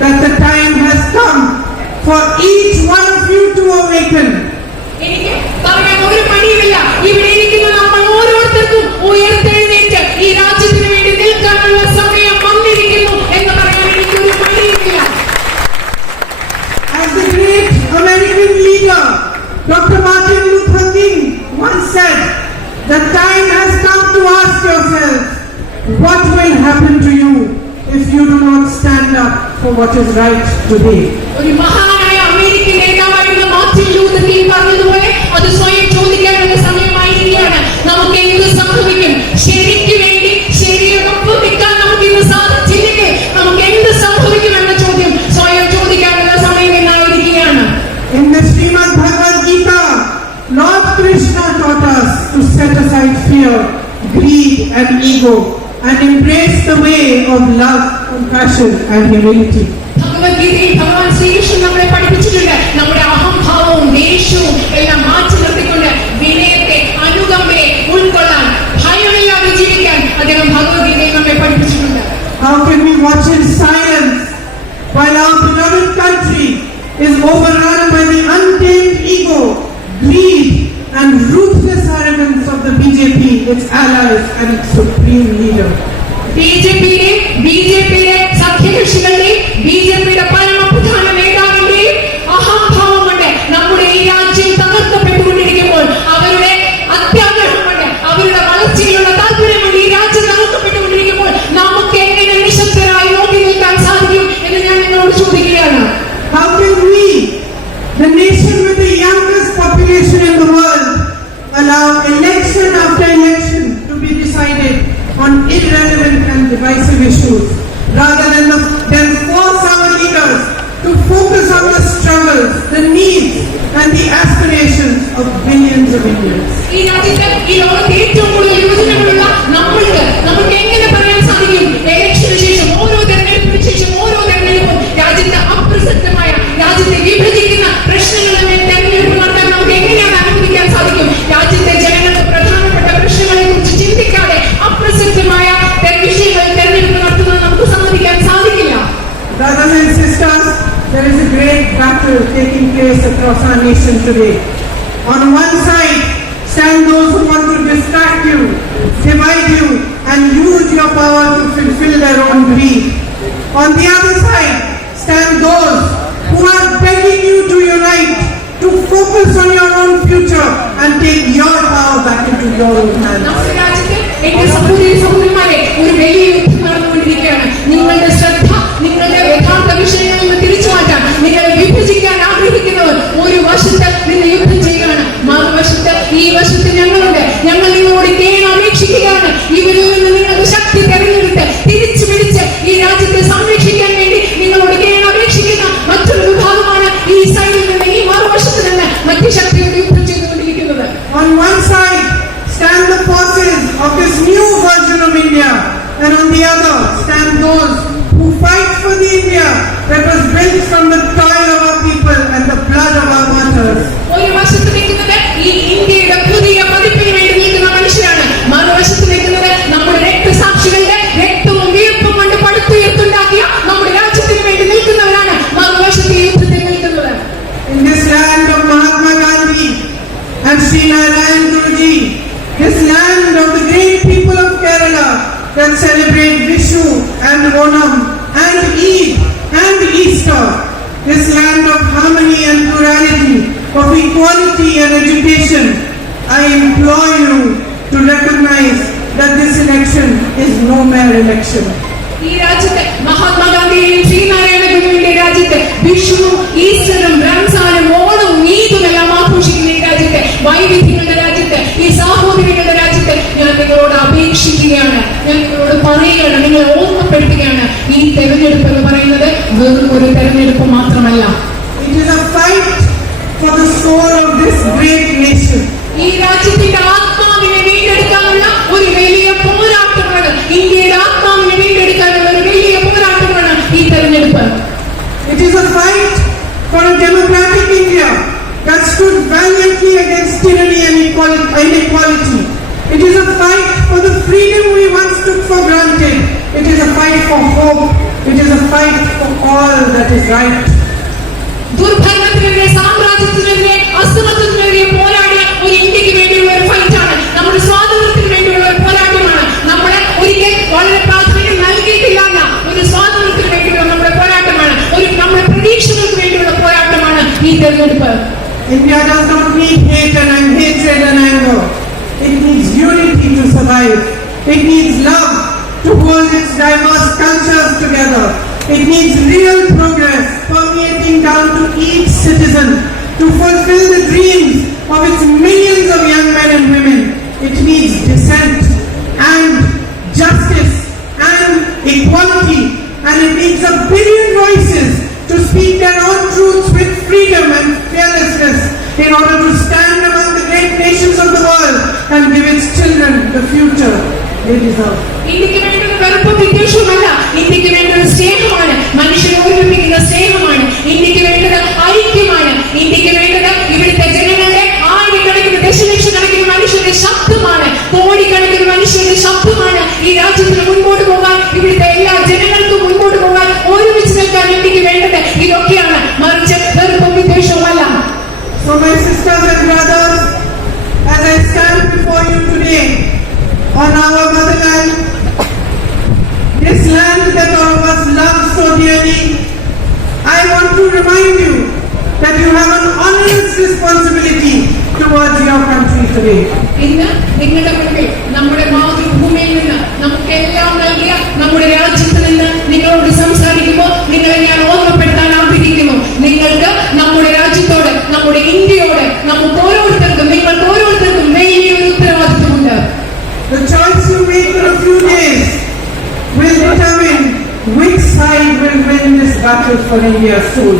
that the time has come for each one of you to awaken. എനിക്ക് പറയാൻ ഒരു മടിയുമില്ല. ഇവിടെ ഇരിക്കുന്ന നമ്മൾ ഓരോരുത്തർക്കും ഉയർത്തെഴുന്നേറ്റ് ഈ രാജ്യത്തിന് വേണ്ടി നിൽക്കാനുള്ള സമയം വന്നിരിക്കുന്നു എന്ന് പറയാൻ എനിക്കൊരു മടിയുമില്ല. As the great American leader Dr. Martin Luther King once said, the time has come to ask yourselves, what will happen to you if you do not up for what is right today. ഒരു മഹാനായ അമേരിക്കൻ നേതാവായിരുന്ന മാർട്ടിൻ ലൂതർ കിങ് പറഞ്ഞതുപോലെ അത് സ്വയം ചോദിക്കാനുള്ള സമയമായിരിക്കുകയാണ്. നമുക്ക് എന്ത് സംഭവിക്കും? ശരിക്ക് വേണ്ടി ശരിയോടൊപ്പം നിൽക്കാൻ നമുക്ക് ഇന്ന് സാധിച്ചില്ലെങ്കിൽ നമുക്ക് എന്ത് സംഭവിക്കും എന്ന ചോദ്യം സ്വയം ചോദിക്കാനുള്ള സമയം എന്നായിരിക്കുകയാണ്. In the Srimad Bhagavad Gita, Lord Krishna taught us to set aside fear, greed and ego and embrace the way of love, compassion and humility. ഭഗവത്ഗീതയിൽ ഭഗവാൻ ശ്രീകൃഷ്ണൻ നമ്മളെ പഠിപ്പിച്ചിട്ടുണ്ട്. നമ്മുടെ അഹംഭാവവും ദേഷ്യവും എല്ലാം മാറ്റി നിർത്തിക്കൊണ്ട് വിനയത്തെ, അനുകമ്പയെ ഉൾക്കൊള്ളാൻ, ഭയമില്ലാതെ ജീവിക്കാൻ അദ്ദേഹം ഭഗവത്ഗീതയിൽ നമ്മെ പഠിപ്പിച്ചിട്ടുണ്ട്. How can we watch in silence while our beloved country is overrun by the untamed ego, greed and ruthless arrogance of the BJP, its allies and its supreme leader? ബിജെപിയിലെ സഖ്യകക്ഷികളുടെയും ബിജെപിയുടെ പരമപ്രധാന നേതാവിന്റെയും അഹംഭാവം കൊണ്ട് നമ്മുടെ ഈ രാജ്യം തകർക്കപ്പെട്ടുകൊണ്ടിരിക്കുമ്പോൾ, അവരുടെ അത്യാഗ്രഹം കൊണ്ട്, അവരുടെ വളർച്ചയിലുള്ള താല്പര്യം കൊണ്ട് ഈ രാജ്യം തകർക്കപ്പെട്ടുകൊണ്ടിരിക്കുമ്പോൾ നമുക്ക് എങ്ങനെ നിശബ്ദരായി നോക്കി നിൽക്കാൻ സാധിക്കും എന്ന് ഞാൻ നിങ്ങളോട് ചോദിക്കുകയാണ്. How can we, the nation with the youngest population in the world, allow election after election to be decided on irrelevant and divisive issues, rather than force our leaders to focus on the struggles, the needs and the aspirations of billions of Indians? ഈ രാജ്യത്ത്, ഈ ലോകത്ത് ഏറ്റവും കൂടുതൽ യുവജനങ്ങളുള്ള നമുക്ക് എങ്ങനെ പറയാൻ സാധിക്കും ഇലക്ഷന് ശേഷം, ഓരോ തെരഞ്ഞെടുപ്പിന് ശേഷം ഓരോ തെരഞ്ഞെടുപ്പും രാജ്യത്ത് അപ്രസക്തമായ, രാജ്യത്തെ വിഭജിക്കുന്ന പ്രശ്നങ്ങളുടെ മേൽ തെരഞ്ഞെടുപ്പ് നടത്താൻ നമുക്ക് എങ്ങനെയാണ് അനുവദിക്കാൻ സാധിക്കും? രാജ്യത്തെ ജനങ്ങൾക്ക് പ്രധാനപ്പെട്ട പ്രശ്നങ്ങളെ കുറിച്ച് ചിന്തിക്കാതെ അപ്രസക്തമായ വിഷയങ്ങളിൽ തെരഞ്ഞെടുപ്പ് നടത്തുന്നത് നമുക്ക് സമ്മതിക്കാൻ സാധിക്കില്ല. Brothers and sisters, there is a great battle taking place across our nation today. On one side stand those who want to distract you, divide you and use your power to fulfill their own greed. On the other side stand those who are begging you to unite, to focus on your own future and take your power back into your own hands. നമ്മുടെ രാജ്യത്ത് എന്റെ സഹോദരിമാരെ ഒരു വലിയ യുദ്ധം നടന്നുകൊണ്ടിരിക്കുകയാണ്. നിങ്ങളുടെ ശ്രദ്ധ നിങ്ങളുടെ യഥാർത്ഥ വിഷയങ്ങളിൽ നിന്ന് തിരിച്ചു മാറ്റാൻ, നിങ്ങളെ വിഭജിക്കാൻ ആഗ്രഹിക്കുന്നവർ ഒരു വശത്ത് നിന്ന് യുദ്ധം ചെയ്യുകയാണ്, മറുവശത്ത് ഈ വശത്ത് ഞങ്ങളുണ്ട്. ഞങ്ങൾ നിങ്ങളോട് കേൺ അപേക്ഷിക്കുകയാണ്. ഇവരിൽ നിന്ന് നിങ്ങൾക്ക് ശക്തി തെരഞ്ഞെടുത്ത് തിരിച്ചു പിടിച്ച് ഈ രാജ്യത്തെ സംരക്ഷിക്കാൻ വേണ്ടി നിങ്ങളോട് കേൺ അപേക്ഷിക്കുന്ന മറ്റൊരു വിഭാഗമാണ് ഈ സൈഡിൽ നിന്ന്, ഈ മറുവശത്ത് നിന്ന് മറ്റു ശക്തിയോട് യുദ്ധം ചെയ്തുകൊണ്ടിരിക്കുന്നത്. On one side stand the forces of this new version of India, and on the other stand those who fight for the India that was built from the toil of our people and the blood of our martyrs. ഒരു വശത്ത് നിൽക്കുന്നത് ഈ ഇന്ത്യയുടെ പുതിയ പതിപ്പിന് വേണ്ടി നിൽക്കുന്ന മനുഷ്യരാണ്, മറുവശത്ത് നിൽക്കുന്നത് നമ്മുടെ രക്തസാക്ഷികളുടെ രക്തവും വീർപ്പും കൊണ്ട് പടുത്തുയർത്തുണ്ടാക്കിയ നമ്മുടെ രാജ്യത്തിന് വേണ്ടി നിൽക്കുന്നവരാണ് മറുവശത്ത് ഈ യുദ്ധത്തിൽ നിൽക്കുന്നത്. In this land of Mahatma Gandhi and Sri Narayan Guruji, this land of the great people of Kerala that celebrate Vishu and Onam and Eid and Easter, this land of harmony and plurality, of equality and education, I implore you to recognize that this election is no mere election. ഈ രാജ്യത്ത് മഹാത്മാഗാന്ധിയെയും ശ്രീനാരായണ ഗുരുവിന്റെ രാജ്യത്ത് വിഷുവും ഈസ്റ്ററും റംസാനും ഓണവും ഈദും എല്ലാം ആഘോഷിക്കുന്ന ഈ രാജ്യത്ത്, വൈവിധ്യങ്ങളുടെ രാജ്യത്ത്, ഈ സാഹോദര്യങ്ങളുടെ രാജ്യത്ത് ഞാൻ നിങ്ങളോട് അപേക്ഷിക്കുകയാണ്, ഞാൻ നിങ്ങളോട് പറയുകയാണ്, നിങ്ങളെ ഓർമ്മപ്പെടുത്തുകയാണ്. ഈ തെരഞ്ഞെടുപ്പ് എന്ന് പറയുന്നത് വെറും ഒരു തെരഞ്ഞെടുപ്പ് മാത്രമല്ല. It is a fight for the soul of this great nation. ഈ രാജ്യത്തിന്റെ ആത്മാവിനെ വീണ്ടെടുക്കാനുള്ള ഒരു വലിയ പോരാട്ടമാണ്, ഇന്ത്യയുടെ ആത്മാവിനെ വീണ്ടെടുക്കാനുള്ള ഒരു വലിയ പോരാട്ടമാണ് ഈ തെരഞ്ഞെടുപ്പ്. It is a fight for a democratic India that stood valiantly against tyranny and inequality. It is a fight for the freedom we once took for granted. It is a fight for hope. It is a fight for all that is right. ദുർഭരണത്തിനെതിരെ, സാമ്രാജ്യത്തിനെതിരെ, അസമത്വത്തിനെതിരെ പോരാടിയ ഒരു ഇന്ത്യക്ക് വേണ്ടിയുള്ള ഒരു ഫൈറ്റാണ്, നമ്മുടെ സ്വാതന്ത്ര്യത്തിന് വേണ്ടിയുള്ള ഒരു പോരാട്ടമാണ്. നമ്മളെ ഒരിക്കൽ വളരെ പ്രാധാന്യം നൽകിയിട്ടില്ല ഒരു സ്വാതന്ത്ര്യത്തിന് വേണ്ടിയുള്ള നമ്മുടെ പോരാട്ടമാണ്, നമ്മുടെ പ്രതീക്ഷകൾക്ക് വേണ്ടിയുള്ള പോരാട്ടമാണ് ഈ തെരഞ്ഞെടുപ്പ്. India does not need hatred and anger. It needs unity to survive. It needs love to hold its diverse cultures together. It needs real progress permeating down to each citizen to fulfill the dreams of its millions of young men and women. It needs dissent and justice and equality, and it needs a billion voices to speak their own truths with freedom and fearlessness in order to stand among the great nations of the world and give its children the future they deserve. ഇന്ത്യക്ക് വേണ്ടത് വെറുപ്പും വിദ്വേഷവുമല്ല, ഇന്ത്യക്ക് വേണ്ടത് സ്നേഹമാണ്, മനുഷ്യനെ ഒരുമിപ്പിക്കുന്ന സ്നേഹമാണ്. ഇന്ത്യക്ക് വേണ്ടത് ഐക്യമാണ്. ഇന്ത്യക്ക് വേണ്ടത് ഇവിടുത്തെ ജനങ്ങളുടെ ആയിരക്കണക്കിന് ദശലക്ഷക്കണക്കിന് മനുഷ്യരുടെ ശബ്ദമാണ്, കോടിക്കണക്കിന് മനുഷ്യരുടെ ശബ്ദമാണ്. ഈ രാജ്യത്തിന് മുൻപോട്ട് പോകാൻ, ഇവിടുത്തെ എല്ലാ ജനങ്ങൾക്കും മുൻപോട്ട് പോകാൻ, ഒരുമിച്ച് നിൽക്കാൻ ഇന്ത്യക്ക് വേണ്ടത് ഇതൊക്കെയാണ്, മറിച്ച് വെറുപ്പും വിദ്വേഷവുമല്ല. So my sisters and brothers, as I stand before you today on our motherland, this land that all of us love so dearly, I want to remind you that you have an onerous responsibility towards your country today. ഇന്ന് നിങ്ങളുടെ മുൻപിൽ നമ്മുടെ മാതൃഭൂമിയിൽ നിന്ന് നമുക്കെല്ലാം നൽകിയ നമ്മുടെ രാജ്യത്ത് നിന്ന് നിങ്ങളോട് സംസാരിക്കുമ്പോൾ നിങ്ങളെ ഞാൻ ഓർമ്മപ്പെടുത്താൻ ആഗ്രഹിക്കുന്നു. നിങ്ങൾക്ക് നമ്മുടെ രാജ്യത്തോട്, നമ്മുടെ ഇന്ത്യയോട്, നമുക്ക് ഓരോരുത്തർക്കും, നിങ്ങൾക്ക് ഓരോരുത്തർക്കും വലിയൊരു ഉത്തരവാദിത്വമുണ്ട്. The choice you make for a few days will determine which side will win this battle for India's soul.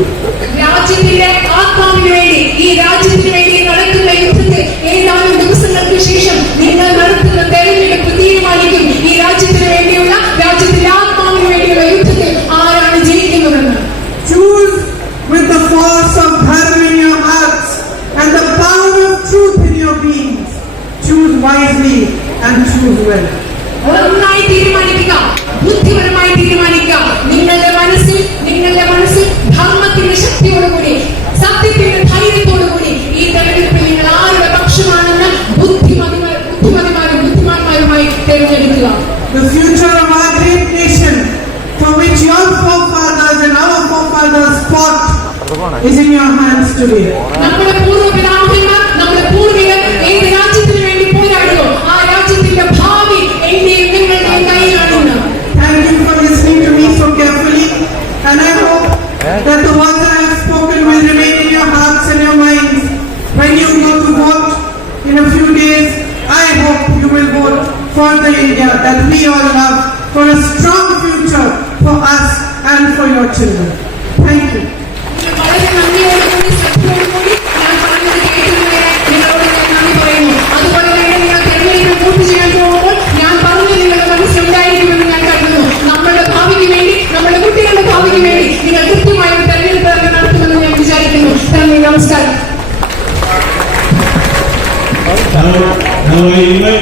രാജ്യത്തിന്റെ ആത്മാവിന് വേണ്ടി, ഈ രാജ്യത്തിന് വേണ്ടി നടക്കുന്ന യുദ്ധത്തിൽ ഏതാനും ദിവസങ്ങൾക്ക് ശേഷം നിങ്ങൾ നടത്തുന്ന തെരഞ്ഞെടുപ്പ് തീരുമാനിക്കും ഈ രാജ്യത്തിന് വേണ്ടിയുള്ള, രാജ്യത്തിന്റെ ആത്മാവിന് വേണ്ടിയുള്ള യുദ്ധത്തിൽ ആരാണ് ജയിക്കുന്നതെന്ന്. Choose with the force of dharma in your hearts and the power of truth in your beings. Choose wisely and choose well. നന്നായി തീരുമാനിക്കുക, ബുദ്ധിപരമായി തീരുമാനിക്കുക. നിങ്ങളുടെ മനസ്സിൽ ധർമ്മത്തിന്റെ ശക്തിയോടുകൂടി, സത്യത്തിന്റെ ധൈര്യത്തോടുകൂടി ഈ തെരഞ്ഞെടുപ്പിൽ നിങ്ങൾ ആരുടെ പക്ഷമാണെന്ന് ബുദ്ധിമാന്മാരുമായി തെരഞ്ഞെടുക്കുക. The future of our great nation, for which your forefathers and our forefathers fought, is in your hands today. നമ്മുടെ പൂർവ്വപിതാമഹന്മാർ, നമ്മുടെ പൂർവികർ ഏത് രാജ്യത്തിന് വേണ്ടി പോരാടിയോ ആ രാജ്യത്തിന്റെ ഭാവി എന്റെയും നിങ്ങളുടെയും കയ്യിലാണെന്ന്. Thank you for listening to me so carefully, and I hope that the words I have spoken will remain in your hearts and your minds when you go to vote in a few days. I hope you will vote for the India that we all love, for a strong future for us and for your children. Thank you. വളരെ നന്ദിയോടുകൂടി, ശ്രദ്ധയോടുകൂടി ഞാൻ പറഞ്ഞത് കേൾക്കുന്നതിന് നിങ്ങളോട് ഞാൻ നന്ദി പറയുന്നു. അതുപോലെ തന്നെ നിങ്ങൾ തെരഞ്ഞെടുപ്പ് വോട്ട് ചെയ്യാൻ പോകുമ്പോൾ ഞാൻ പറഞ്ഞു നിങ്ങളുടെ മനസ്സിലുണ്ടായിരിക്കുമെന്ന് ഞാൻ കരുതുന്നു. നമ്മുടെ ഭാവിക്ക് വേണ്ടി, നമ്മുടെ കുട്ടികളുടെ ഭാവിക്ക് വേണ്ടി നിങ്ങൾ കൃത്യമായ ഒരു തെരഞ്ഞെടുപ്പ് തന്നെ നടത്തുമെന്ന് ഞാൻ വിചാരിക്കുന്നു. നന്ദി, നമസ്കാരം. Now I invite